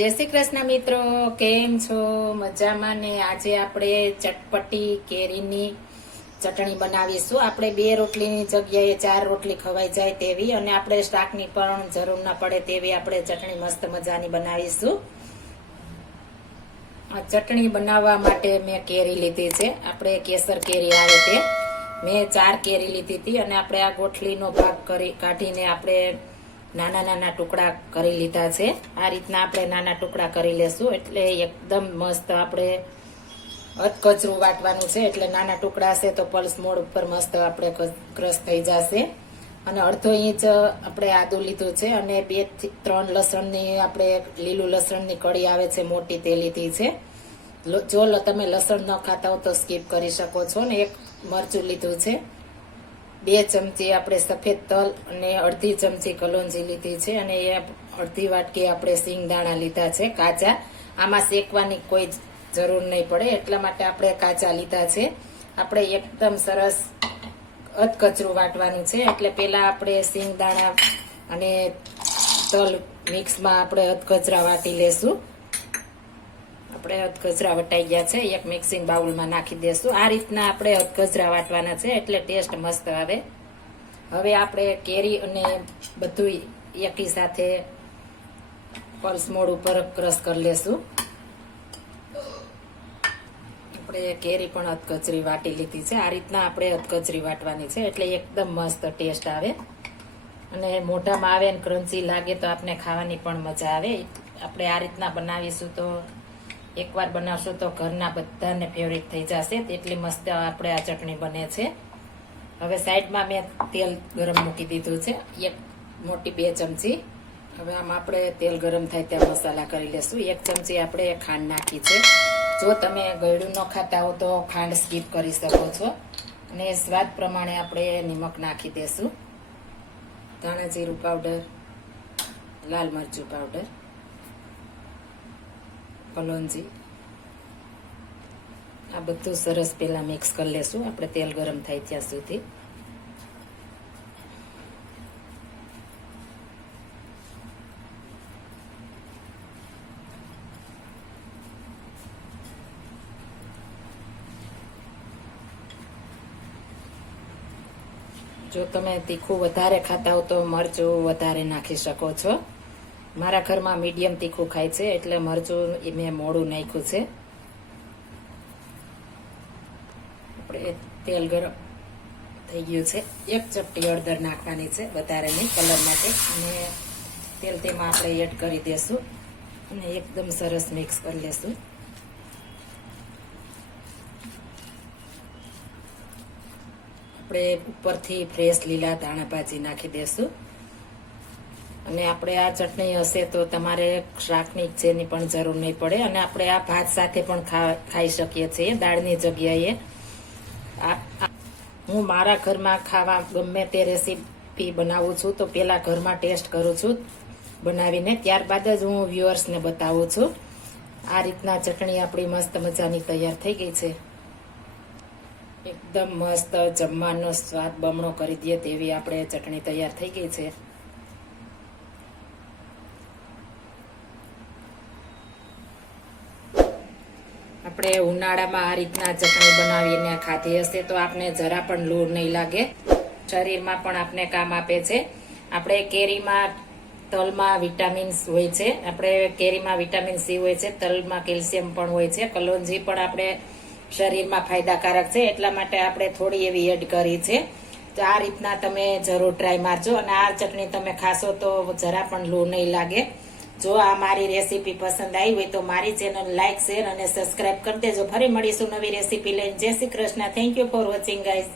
જય શ્રી કૃષ્ણ મિત્રો, કેમ છો? મજામાં ને? આજે આપણે ચટપટી કેરીની ચટણી બનાવીશું. આપણે 2 રોટલીની જગ્યાએ 4 રોટલી ખવાઈ જાય તેવી, અને આપણે શાકની પણ જરૂર ના પડે તેવી આપણે ચટણી મસ્ત મજાની બનાવીશું. આ ચટણી બનાવવા માટે મેં કેરી લીધી છે. આપણે કેસર કેરી આવે તે મેં 4 કેરી લીધી હતી, અને આપણે આ ગોઠલીનો ભાગ કાઢીને આપણે નાના નાના ટુકડા કરી લીધા છે. આ રીતના આપણે નાના ટુકડા કરી લેશું એટલે એકદમ મસ્ત આપણે અધકચરું વાટવાનું છે. એટલે નાના ટુકડા હશે તો પલ્સ મોડ ઉપર મસ્ત આપણે ક્રશ થઈ જશે. અને અડધો ઇંચ આપણે આદુ લીધું છે, અને 2 થી 3 લસણની આપણે લીલું લસણની કળી આવે છે મોટી તે લીધી છે. જો તમે લસણ ન ખાતા હો તો સ્કીપ કરી શકો છો. ને 1 મરચું લીધું છે, 2 ચમચી આપણે સફેદ તલ અને અડધી ચમચી કલોંજી લીધી છે, અને અડધી વાટકી આપણે સિંગદાણા લીધા છે કાચા. આમાં શેકવાની કોઈ જરૂર નહીં પડે એટલા માટે આપણે કાચા લીધા છે. આપણે એકદમ સરસ અધકચરું વાટવાનું છે. એટલે પેલા આપણે સિંગદાણા અને તલ મિક્સમાં આપણે અધકચરા વાટી લેશું. આપણે અધકચરા વટાઈ ગયા છે, એક મિક્સિંગ બાઉલમાં નાખી દેશું. આ રીતના આપણે અધકચરા વાટવાના છે એટલે ટેસ્ટ મસ્ત આવે. હવે આપણે કેરી અને બધું એકી સાથે પલ્સ મોડ ઉપર ક્રશ કરી લેશું. આપણે કેરી પણ અધકચરી વાટી લીધી છે. આ રીતના આપણે અધકચરી વાટવાની છે એટલે એકદમ મસ્ત ટેસ્ટ આવે, અને મોઢામાં આવે ને ક્રન્ચી લાગે તો આપણે ખાવાની પણ મજા આવે. આપણે આ રીતના બનાવીશું તો એકવાર બનાવશું તો ઘરના બધાને ફેવરિટ થઈ જશે. એટલી મસ્ત આપણે આ ચટણી બને છે. હવે સાઈડમાં મેં તેલ ગરમ મૂકી દીધું છે, 1 મોટી 2 ચમચી. હવે આમાં આપણે તેલ ગરમ થાય ત્યાં મસાલા કરી લેશું. 1 ચમચી આપણે ખાંડ નાખી છે. જો તમે ગળ્યું ન ખાતા હો તો ખાંડ સ્કીપ કરી શકો છો. અને સ્વાદ પ્રમાણે આપણે નિમક નાખી દેશું. ધાણા જીરું પાવડર, લાલ મરચું પાવડર, કલોંજી, આ બધું સરસ પેલા મિક્સ કરી લેશું આપણે તેલ ગરમ થાય ત્યાં સુધી. જો તમે તીખું વધારે ખાતા હો તો મરચું વધારે નાખી શકો છો. મારા ઘરમાં મીડિયમ તીખું ખાય છે એટલે મરચું મેં મોડું નાખ્યું છે. આપણે તેલ ગરમ થઈ ગયું છે. 1 ચપટી હળદર નાખવાની છે, વધારે નહીં, કલર માટે. અને તેલ તેમાં આપણે એડ કરી દેશું અને એકદમ સરસ મિક્સ કરી લેશું. આપણે ઉપરથી ફ્રેશ લીલા ધાણા ભાજી નાખી દેશું. અને આપણે આ ચટણી હશે તો તમારે શાકની જેની પણ જરૂર નહીં પડે, અને આપણે આ ભાત સાથે પણ ખાઈ શકીએ છીએ દાળની જગ્યાએ. હું મારા ઘરમાં ખાવા ગમે તે રેસીપી બનાવું છું તો પહેલાં ઘરમાં ટેસ્ટ કરું છું બનાવીને, ત્યારબાદ જ હું વ્યુઅર્સને બતાવું છું. આ રીતના ચટણી આપણી મસ્ત મજાની તૈયાર થઈ ગઈ છે. એકદમ મસ્ત જમવાનો સ્વાદ બમણો કરી દે તેવી આપણે ચટણી તૈયાર થઈ ગઈ છે. આપણે ઉનાળામાં આ રીતના ચટણી બનાવીને ખાધી હશે તો આપણે જરા પણ લૂ નહીં લાગે, શરીરમાં પણ આપણે કામ આપે છે. આપણે કેરીમાં તલમાં વિટામિન્સ હોય છે, આપણે કેરીમાં વિટામિન સી હોય છે, તલમાં કેલ્શિયમ પણ હોય છે, કલોંજી પણ આપણે શરીરમાં ફાયદાકારક છે. એટલા માટે આપણે થોડી એવી એડ કરી છે. તો આ રીતના તમે જરૂર ટ્રાય મારજો, અને આ ચટણી તમે ખાશો તો જરા પણ લૂ નહીં લાગે. જો આ મારી રેસીપી પસંદ આવી હોય તો મારી ચેનલ લાઈક, શેર અને સબસ્ક્રાઇબ કરી દેજો. ફરી મળીશું નવી રેસીપી લઈને. જય Shri Krishna. Thank you for watching guys.